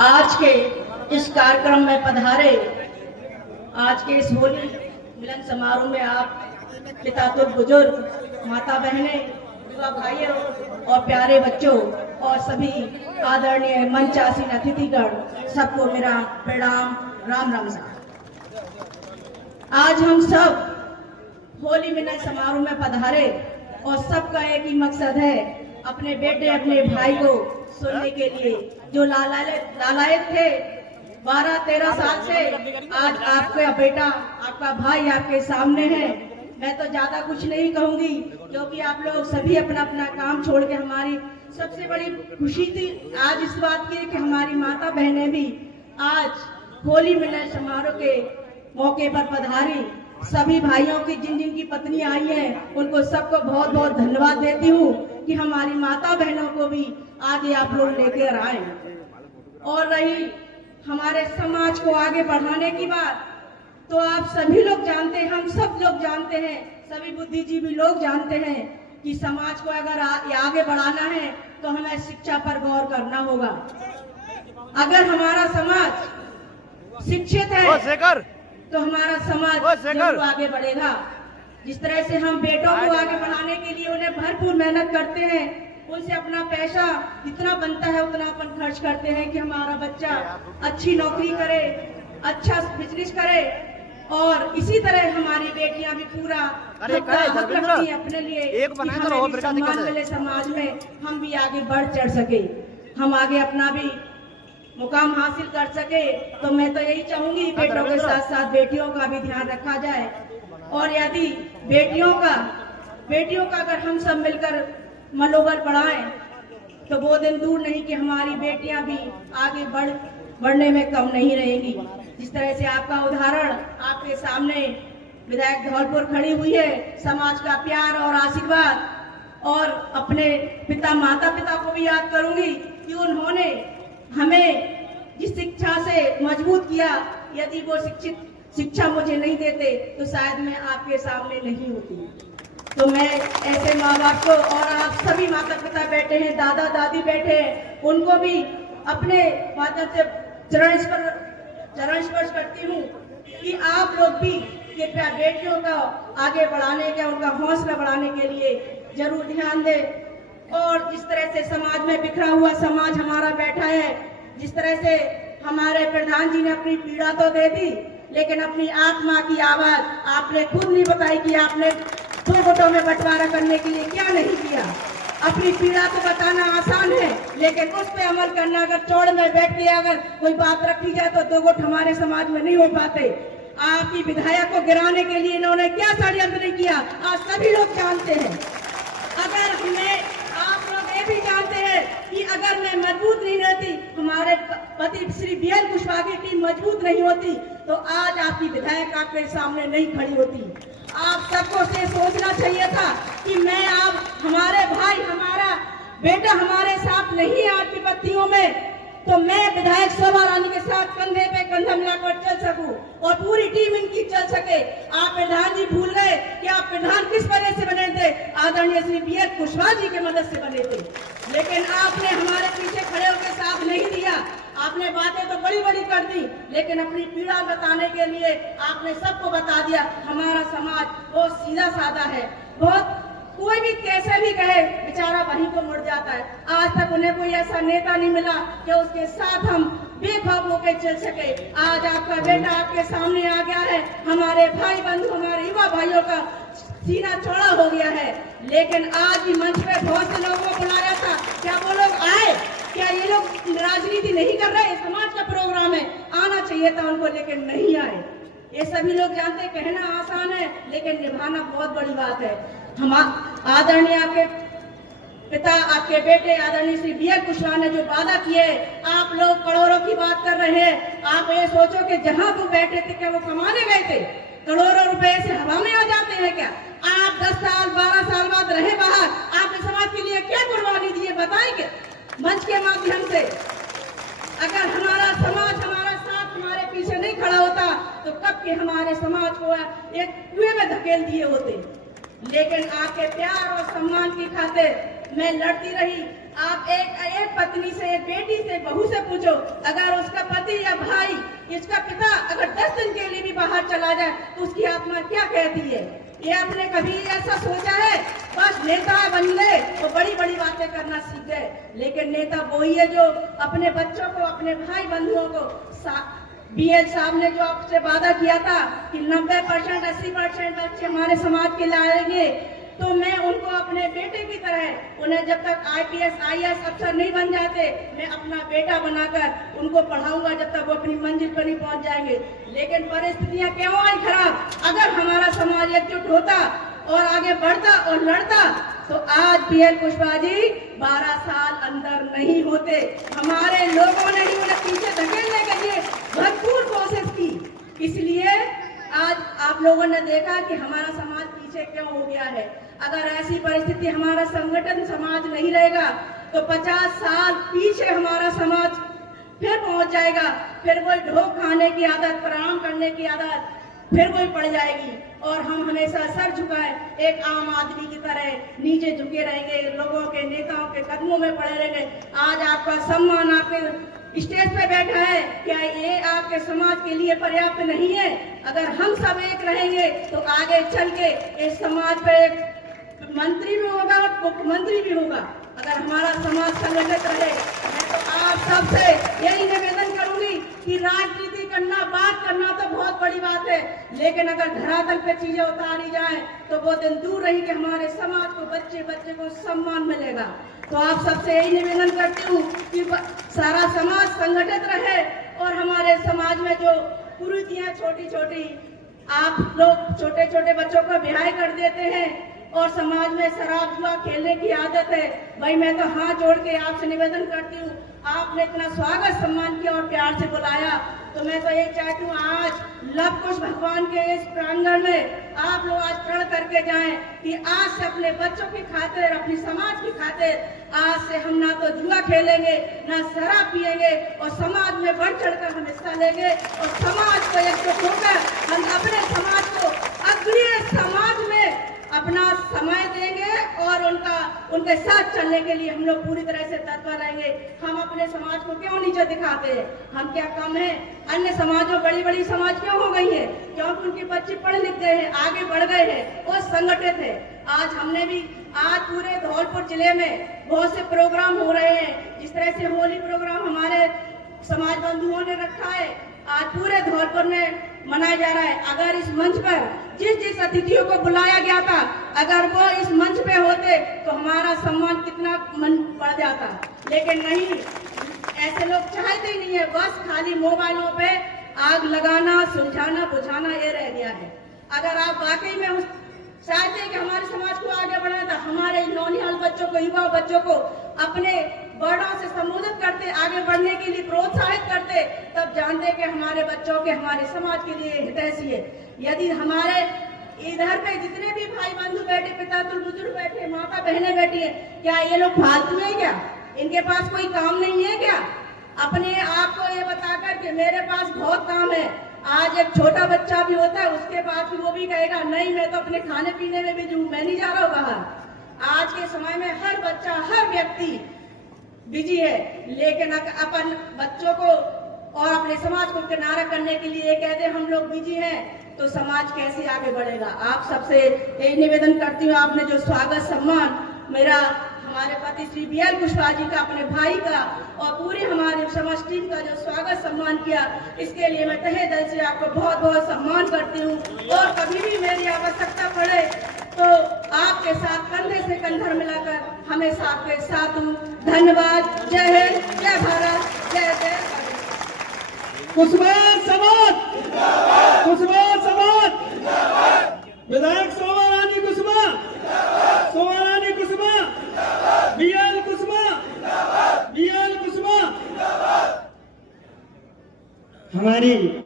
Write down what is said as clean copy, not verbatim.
आज के इस कार्यक्रम में पधारे, आज के इस होली मिलन समारोह में आप पितातुल बुजुर्ग, माता बहनें, युवा भाइयों और प्यारे बच्चों और सभी आदरणीय मंचासीन अतिथिगण, सबको मेरा प्रणाम, राम राम साहब। आज हम सब होली मिलन समारोह में पधारे और सबका एक ही मकसद है, अपने बेटे अपने भाई को सुनने के लिए, जो लालायत थे 12-13 साल से। आज आपका बेटा, आपका भाई आपके सामने है। मैं तो ज्यादा कुछ नहीं कहूंगी, क्योंकि आप लोग सभी अपना अपना काम छोड़ के, हमारी सबसे बड़ी खुशी थी आज इस बात की कि हमारी माता बहनें भी आज होली मिलन समारोह के मौके पर पधारी। सभी भाइयों की जिन जिन की पत्नी आई हैं, उनको सबको बहुत बहुत धन्यवाद देती हूँ कि हमारी माता बहनों को भी आगे आप लोग लेकर आए। और रही हमारे समाज को आगे बढ़ाने की बात, तो आप सभी लोग जानते हैं, हम सब लोग जानते हैं, सभी बुद्धिजीवी लोग जानते हैं कि समाज को अगर आगे बढ़ाना है तो हमें शिक्षा पर गौर करना होगा। अगर हमारा समाज शिक्षित है तो हमारा समाज जरूर आगे बढ़ेगा। जिस तरह से हम बेटों को आगे बढ़ाने के लिए उन्हें भरपूर मेहनत करते हैं, उनसे अपना पैसा जितना बनता है उतना अपन खर्च करते हैं कि हमारा बच्चा अच्छी नौकरी करे, अच्छा बिजनेस करे, और इसी तरह हमारी बेटियां भी पूरा रखती हैं अपने लिए कि हमें सम्मान मिले समाज में, हम भी आगे बढ़ चढ़ सके, हम आगे अपना भी मुकाम हासिल कर सके। तो मैं तो यही चाहूंगी, बेटों के साथ साथ बेटियों का भी ध्यान रखा जाए। और यदि बेटियों का अगर हम सब मिलकर मनोबल बढ़ाएं तो वो दिन दूर नहीं कि हमारी बेटियां भी आगे बढ़ने में कम नहीं रहेंगी। जिस तरह से आपका उदाहरण आपके सामने विधायक धौलपुर खड़ी हुई है, समाज का प्यार और आशीर्वाद, और अपने माता पिता को भी याद करूंगी कि उन्होंने हमें जिस शिक्षा से मजबूत किया, यदि वो शिक्षा मुझे नहीं देते तो शायद मैं आपके सामने नहीं होती। तो मैं ऐसे माँ बाप को, और आप सभी माता पिता बैठे हैं, दादा दादी बैठे हैं, उनको भी अपने माता से चरण स्पर्श करती हूँ कि आप लोग भी कृपया बेटियों का आगे बढ़ाने का, उनका हौसला बढ़ाने के लिए जरूर ध्यान दें। और जिस तरह से समाज में बिखरा हुआ समाज हमारा बैठा है, जिस तरह से हमारे प्रधान जी ने अपनी पीड़ा तो दे दी, लेकिन अपनी आत्मा की आवाज आपने खुद नहीं बताई कि आपने 2 गुटों में बंटवारा करने के लिए क्या नहीं किया। अपनी पीड़ा तो बताना आसान है, लेकिन उस पर अमल करना, अगर चौड़ में बैठ के अगर कोई बात रखी जाए तो 2 गुट हमारे समाज में नहीं हो पाते। आपकी विधायक को गिराने के लिए इन्होंने क्या षड्यंत्र किया, आज सभी लोग जानते हैं। अगर हमें, आप लोग ये भी जानते हैं कि अगर मैं मजबूत नहीं रहती, हमारे पति श्री BL कुशवाहा की टीम मजबूत नहीं होती, तो आज आपकी विधायक आपके सामने नहीं खड़ी होती। आप सबको से सोचना चाहिए था कि मैं, आप हमारे भाई, हमारा बेटा हमारे साथ नहीं है आज विपत्तियों में, तो मैं विधायक शोभा रानी के साथ कंधे पे कंधा मिलाकर चल सकूं और पूरी टीम इनकी चल सके। आप प्रधान जी भूल गए कि आप प्रधान किस वजह से बने थे, आदरणीय श्री BL कुशवाहा जी की मदद से बने थे, लेकिन आपने हमारे पीछे खड़े होकर साथ नहीं दिया। आपने बातें तो बड़ी बड़ी कर दी, लेकिन अपनी पीड़ा बताने के लिए आपने सबको बता दिया। हमारा समाज बहुत सीधा साधा है, बहुत, कोई भी कैसे भी कहे बेचारा वहीं को मुड़ जाता है। आज तक उन्हें कोई ऐसा नेता नहीं मिला कि उसके साथ हम बेखौफ होकर चल सके। आज आपका बेटा आपके सामने आ गया है, हमारे भाई बंधु, हमारे युवा भाइयों का सीना चौड़ा हो गया है, लेकिन आज भी मंच पे बहुत से लोगों को बुलाया था, क्या वो लोग आए? क्या ये लोग राजनीति नहीं कर रहे? समाज का प्रोग्राम है, आना चाहिए था उनको, लेकिन नहीं आए। ये सभी लोग जानते, कहना आसान है लेकिन निभाना बहुत बड़ी बात है। हम आदरणीय आपके पिता, आपके बेटे आदरणीय श्री BL कुशवाहा ने जो वादा किए, आप लोग करोड़ों की बात कर रहे हैं। आप ये सोचो कि जहां वो बैठे थे, क्या वो कमाने गए थे? करोड़ों रुपए से हवा में आ जाते हैं क्या? आप 10 साल 12 साल बाद रहे बाहर, आपने समाज के लिए क्या कुर्बानी दी है बताएंगे मंच के माध्यम से। अगर हमारा समाज हमारा साथ, हमारे पीछे नहीं खड़ा होता तो कब के हमारे समाज को एक कुएं में धकेल दिए होते। लेकिन आपके प्यार और सम्मान की खातिर मैं लड़ती रही। आप एक पत्नी से, एक बेटी से, एक बहू से पूछो, अगर उसका पति या भाई, इसका पिता अगर 10 दिन के लिए भी बाहर चला जाए तो उसकी आत्मा क्या कहती है? ये आपने कभी ऐसा सोचा है? बस नेता बन गए तो बड़ी बड़ी बातें करना सीख गए, लेकिन नेता वही है जो अपने बच्चों को, अपने भाई बंधुओं को, BL साहब ने जो आपसे वादा किया था कि 90%, 80% बच्चे हमारे समाज के लाएंगे, तो मैं उनको अपने बेटे की तरह, उन्हें जब तक IPS IAS अफसर नहीं बन जाते, मैं अपना बेटा बनाकर उनको पढ़ाऊंगा जब तक वो अपनी मंजिल पर नहीं पहुंच जाएंगे। लेकिन परिस्थितियां क्यों आई खराब? अगर हमारा समाज एकजुट होता और आगे बढ़ता और लड़ता तो आज BL कुशवाहा जी 12 साल अंदर नहीं होते। हमारे लोगों ने ही उन्हें पीछे धकेलने के लिए भरपूर कोशिश की, इसलिए आज आप लोगों ने देखा कि हमारा समाज पीछे क्यों हो गया है। अगर ऐसी परिस्थिति, हमारा संगठन समाज नहीं रहेगा तो 50 साल पीछे हमारा समाज फिर पहुंच जाएगा। फिर वही ढोक खाने की आदत, प्रणाम करने की आदत फिर वही पड़ जाएगी और हम हमेशा सर झुकाए एक आम आदमी की तरह नीचे झुके रहेंगे, लोगों के, नेताओं के कदमों में पड़े रहेंगे। आज आपका सम्मान आपके स्टेज पे बैठा है, क्या ये आपके समाज के लिए पर्याप्त नहीं है? अगर हम सब एक रहेंगे तो आगे चल के इस समाज पे एक मंत्री भी होगा और मुख्यमंत्री भी होगा। अगर हमारा समाज संगठित रहे, मैं तो आप सबसे यही निवेदन करूंगी कि राजनीति करना, बात करना तो बहुत बड़ी बात है, लेकिन अगर धरातल पे चीजें उतारी जाए तो वो दिन दूर रही कि हमारे समाज को, बच्चे बच्चे को सम्मान मिलेगा। तो आप सबसे यही निवेदन करती हूँ कि सारा समाज संगठित रहे और हमारे समाज में जो कुरीतियां छोटी छोटी, आप लोग छोटे छोटे बच्चों को ब्याह कर देते हैं और समाज में शराब जुआ खेलने की आदत है। भाई मैं तो हाथ जोड़ के आपसे निवेदन करती हूँ, आपने इतना स्वागत सम्मान किया और प्यार से बुलाया, तो मैं तो ये चाहती हूँ आज लव कुश भगवान के इस प्रांगण में आप लोग आज प्रण करके जाएं कि आज से अपने बच्चों की खातिर, अपनी समाज की खातिर आज से हम ना तो जुआ खेलेंगे, ना शराब पिएंगे और समाज में बढ़ चढ़कर हम हिस्सा लेंगे और समाज को एकजुट होकर हम अपने समाज को अग्रणी समाज में अपना समय देंगे और उनके साथ चलने के लिए हम लोग पूरी तरह से तत्पर रहेंगे। हम अपने समाज को क्यों नीचे दिखाते हैं? हम क्या कम है? अन्य समाजों, बड़ी बड़ी समाज क्यों हो गई है? क्योंकि उनके बच्चे पढ़ लिख गए हैं, आगे बढ़ गए हैं और संगठित है। आज हमने भी, आज पूरे धौलपुर जिले में बहुत से प्रोग्राम हो रहे हैं, जिस तरह से होली प्रोग्राम हमारे समाज बंधुओं ने रखा है, आज पूरे धौलपुर में मनाया जा रहा है। अगर इस मंच पर जिस जिस अतिथियों को बुलाया गया था, अगर वो इस मंच पे होते तो हमारा सम्मान कितना मन बढ़ जाता, लेकिन नहीं, ऐसे लोग चाहते ही नहीं है। बस खाली मोबाइलों पे आग लगाना, सुलझाना, बुझाना ये रह गया है। अगर आप वाकई में चाहते हैं कि हमारे समाज को आगे बढ़ाना, तो हमारे नौनिहाल बच्चों को, युवा बच्चों को अपने वर्णों से संबोधित करते, आगे बढ़ने के लिए प्रोत्साहित करते, तब जानते कि हमारे बच्चों के, हमारे समाज के लिए हितैषी है। यदि हमारे इधर पे जितने भी भाई बंधु बैठे, पिता बुजुर्ग बैठे, माता बहनें बैठी है, क्या ये लोग फालतू है क्या? इनके पास कोई काम नहीं है क्या? अपने आप को ये बताकर कि मेरे पास बहुत काम है। आज एक छोटा बच्चा भी होता है, उसके पास भी वो भी कहेगा नहीं, मैं तो अपने खाने पीने में बिजी हूँ, मैं नहीं जा रहा हूँ बाहर। आज के समय में हर बच्चा, हर व्यक्ति बिजी है, लेकिन अपन बच्चों को और अपने समाज को किनारा करने के लिए कहते हम लोग बिजी हैं, तो समाज कैसे आगे बढ़ेगा? आप सबसे यही निवेदन करती हूँ, आपने जो स्वागत सम्मान मेरा, हमारे पति श्री BL कुशवाहा जी का, अपने भाई का और पूरी हमारे समाज टीम का जो स्वागत सम्मान किया, इसके लिए मैं तहे दिल से आपको बहुत बहुत सम्मान करती हूँ। और कभी भी मेरी आवश्यकता पड़े तो आपके साथ कंधे से कंधा मिलाकर हमेशा आपके साथ हूँ। धन्यवाद। जय हिंद, जय भारत, जय जय। कुशवाहा समाज, कुशवाहा समाज, विधायक शोभा रानी कुशवाहा, शोभा रानी कुशवाहा, BL कुशवाहा, BL कुशवाहा। हमारी